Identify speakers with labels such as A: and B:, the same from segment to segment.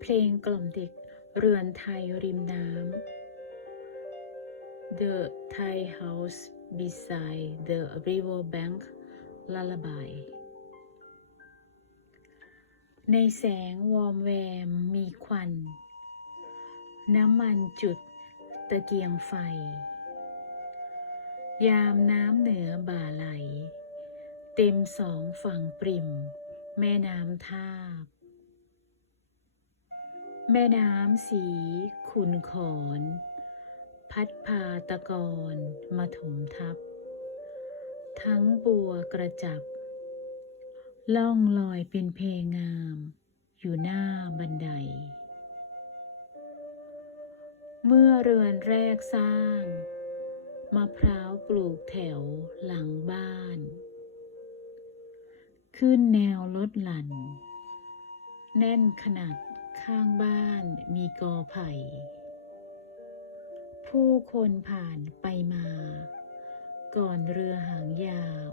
A: เพลงกล่อมเด็กเรือนไทยริมน้ำ The Thai House Beside the River Bank Lullaby ในแสงวอมแวมมีควัน น้ำมันจุดตะเกียงไฟ ยามน้ำเหนือบ่าไหล เต็มสองฝั่งปริม แม่น้ำทาบ แม่น้ำสีขุนขอน พัดพาตะกอนมาถมทับ ทั้งบัวกระจับ ล่องลอยเป็นเพงาม อยู่หน้าบันได เมื่อเรือนแรกสร้างมะพร้าวปลูกแถวหลังบ้าน ขึ้นแนวลดหลั่น แน่นขนาดข้างบ้าน มีกอไผ่ ผู้คนผ่านไปมา ก่อนเรือหางยาว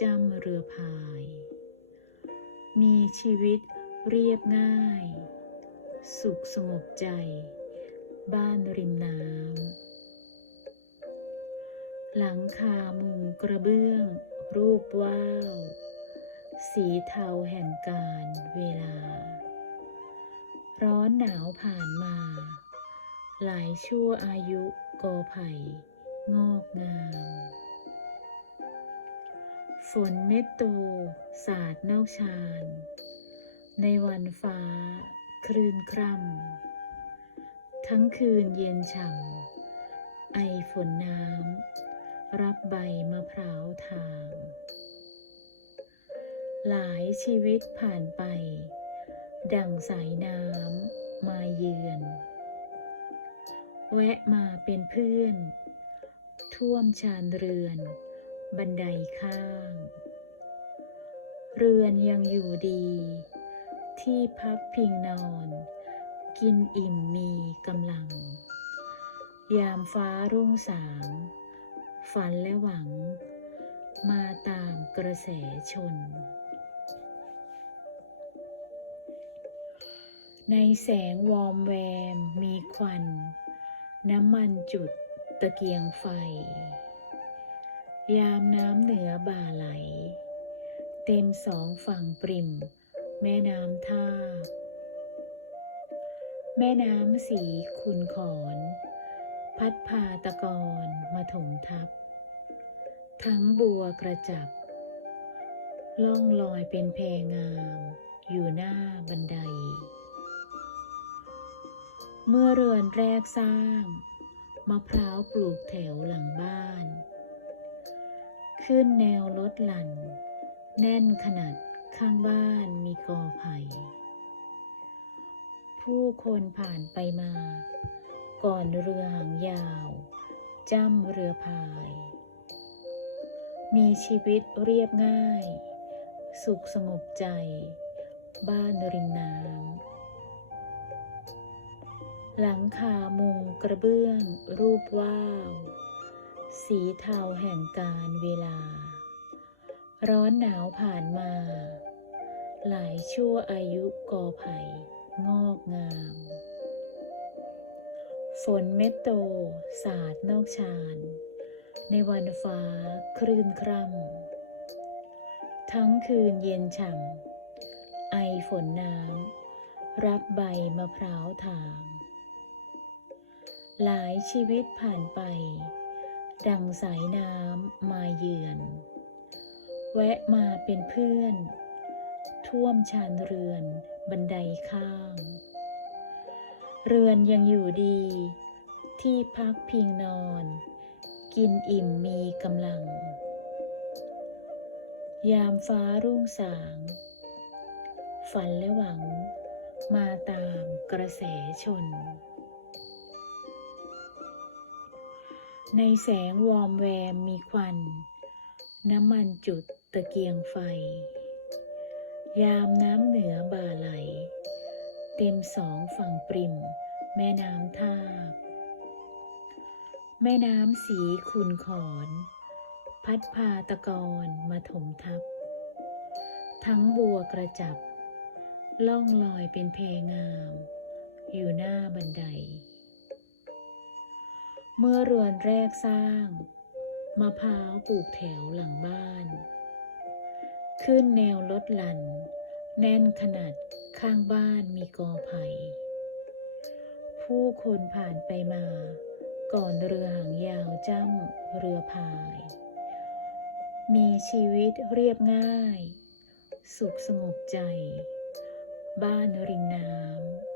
A: จำเรือพาย มีชีวิตเรียบง่าย สุขสงบใจ บ้านริมน้ำ หลังคามุงกระเบื้อง รูปว้าว สีเทาแห่งการเวลา ร้อนหนาวผ่านมา หลายชั่วอายุกอไผ่ งอกงาม ฝนเม็ดโต สาดนอกชาน ในวันฟ้า คลื่นคร่ำ ทั้งคืนเย็นฉ่ำ ไอฝนน้ำ รับใบมะพร้าวทาง หลายชีวิตผ่านไป ดั่งสายน้ำมาเยือน แวะมาเป็นเพื่อน ท่วมชานเรือน บันไดข้าง เรือนยังอยู่ดี ที่พักพิงนอน กินอิ่มมีกำลัง ยามฟ้ารุ่งสาง ฝันและหวัง มาตามกระแสชน ในแสงวอมแวมมีควัน น้ำมันจุดตะเกียงไฟ ยามน้ำเหนือบ่าไหล เต็มสองฝั่งปริม แม่น้ำท่า แม่น้ำสีขุนขอน พัดพาตะกอนมาถมทับ ทั้งบัวกระจับ ล่องลอยเป็นเพงาม อยู่หน้าบันได เมื่อเรือนแรกสร้าง มะพร้าวปลูกแถวหลังบ้าน ขึ้นแนวลดหลั่น แน่นขนาดข้างบ้านมีกอไผ่ ผู้คนผ่านไปมา ก่อนเรือหางยาว จ้ำเรือพาย มีชีวิตเรียบง่าย สุขสงบใจ บ้านริมน้ำ หลังคามุงกระเบื้องรูปว้าว สีเทาแห่งการเวลา ร้อนหนาวผ่านมา หลายชั่วอายุกอไผ่งอกงาม ฝนเม็ดโตสาดนอกชานในวันฟ้าคลื่นคร่ำทั้งคืนเย็นฉ่ำไอฝนน้ำรับใบมะพร้าวทาง หลายชีวิตผ่านไป ดังสายน้ำมาเยือน แวะมาเป็นเพื่อน ท่วมชานเรือนบันไดข้าง เรือนยังอยู่ดี ที่พักพิงนอน กินอิ่มมีกำลัง ยามฟ้ารุ่งสาง ฝันและหวัง มาตามกระแสชน ในแสงวอมแวมมีควัน น้ำมันจุดตะเกียงไฟ ยามน้ำเหนือบ่าไหล เต็มสองฝั่งปริม แม่น้ำท่าบแม่น้ำสีขุนขอน พัดพาตะกอนมาถมทับ ทั้งบัวกระจับ ล่องลอยเป็นเพงาม อยู่หน้าบันได เมื่อเรือนแรกสร้าง มะพร้าวปลูกแถวหลังบ้าน ขึ้นแนวลดหลั่น แน่นขนาดข้างบ้านมีกอไผ่ ผู้คนผ่านไปมา ก่อนเรือหางยาวจ้ำเรือพาย มีชีวิตเรียบง่าย สุขสงบใจ บ้านริมน้ำ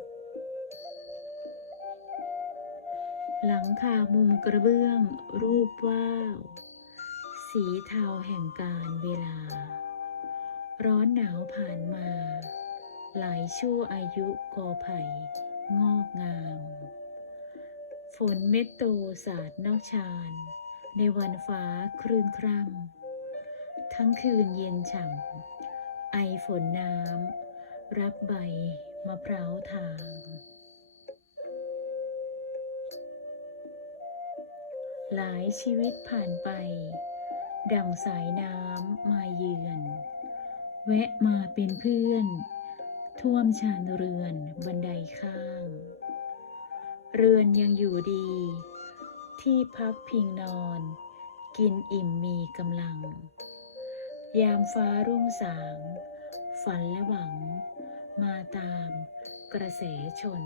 A: หลังคามุมกระเบื้อง รูปว่าว สีเทาแห่งการเวลา ร้อนหนาวผ่านมา หลายชั่วอายุกอไผ่ งอกงาม ฝนเม็ดโตสาดนอกชาน ในวันฟ้าคลื่นคร่ำทั้งคืนเย็นฉ่ำไอฝนน้ำ รับใบมะพร้าวทาง หลายชีวิตผ่านไป ดังสายน้ำมาเยือน แวะมาเป็นเพื่อน ท่วมชานเรือนบันไดข้าง เรือนยังอยู่ดี ที่พักพิงนอน กินอิ่มมีกำลัง ยามฟ้ารุ่งสาง ฝันและหวัง มาตามกระแสชน